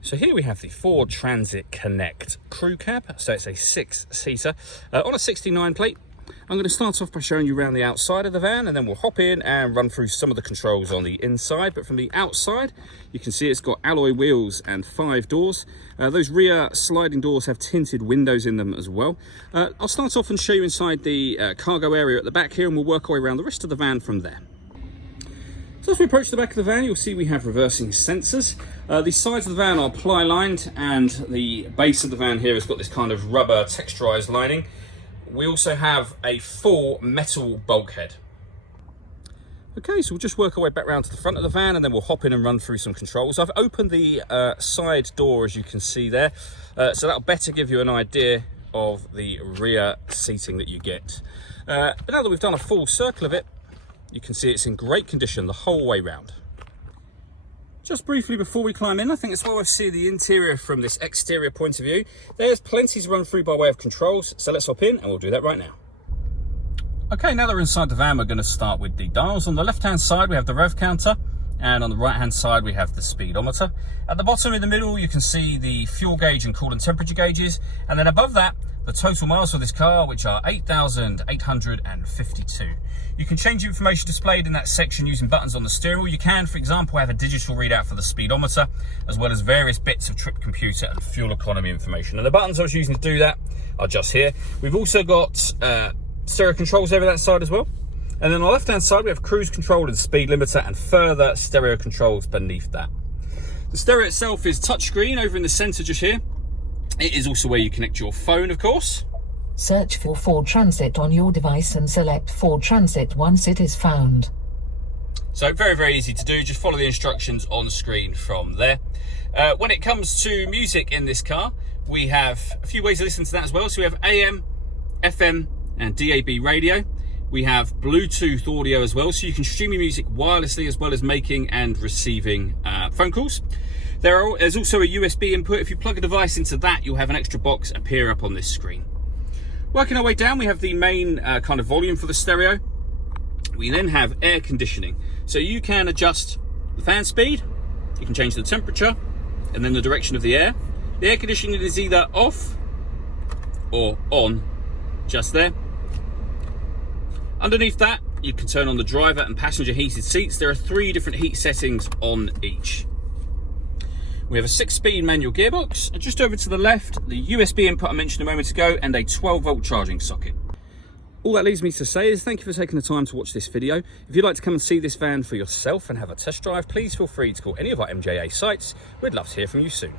So here we have the Ford Transit Connect crew cab. So it's a 6-seater on a 69 plate. I'm going to start off by showing you around the outside of the van, and then we'll hop in and run through some of the controls on the inside. But from the outside, you can see it's got alloy wheels and 5 doors. Those rear sliding doors have tinted windows in them as well. I'll start off and show you inside the cargo area at the back here, and we'll work our way around the rest of the van from there. So as we approach the back of the van, you'll see we have reversing sensors. The sides of the van are ply lined, and the base of the van here has got this kind of rubber texturized lining. We also have a full metal bulkhead. Okay, so we'll just work our way back around to the front of the van, and then we'll hop in and run through some controls. I've opened the side door, as you can see there, so that'll better give you an idea of the rear seating that you get. But now that we've done a full circle of it, you can see it's in great condition the whole way round. Just briefly before we climb in, I think it's well worth seeing the interior from this exterior point of view. There's plenty to run through by way of controls, so let's hop in and we'll do that right now. Okay, now that we're inside the van, we're going to start with the dials. On the left-hand side, we have the rev counter, and on the right-hand side, we have the speedometer. At the bottom in the middle, you can see the fuel gauge and coolant temperature gauges, and then above that, the total miles for this car, which are 8,852. You can change the information displayed in that section using buttons on the steering wheel. You can, for example, have a digital readout for the speedometer, as well as various bits of trip computer and fuel economy information. And the buttons I was using to do that are just here. We've also got stereo controls over that side as well. And then on the left-hand side, we have cruise control and speed limiter, and further stereo controls beneath that. The stereo itself is touchscreen over in the center just here. It is also where you connect your phone, of course. Search for Ford Transit on your device and select Ford Transit once it is found. So very, very easy to do. Just follow the instructions on screen from there. When it comes to music in this car, we have a few ways to listen to that as well. So we have AM, FM and DAB radio. We have Bluetooth audio as well, so you can stream your music wirelessly as well as making and receiving phone calls. There's also a USB input. If you plug a device into that, you'll have an extra box appear up on this screen. Working our way down, we have the main kind of volume for the stereo. We then have air conditioning. So you can adjust the fan speed, you can change the temperature, and then the direction of the air. The air conditioning is either off or on, just there. Underneath that, you can turn on the driver and passenger heated seats. There are 3 different heat settings on each. We have a 6-speed manual gearbox, and just over to the left, the USB input I mentioned a moment ago, and a 12-volt charging socket. All that leaves me to say is thank you for taking the time to watch this video. If you'd like to come and see this van for yourself and have a test drive, please feel free to call any of our MJA sites. We'd love to hear from you soon.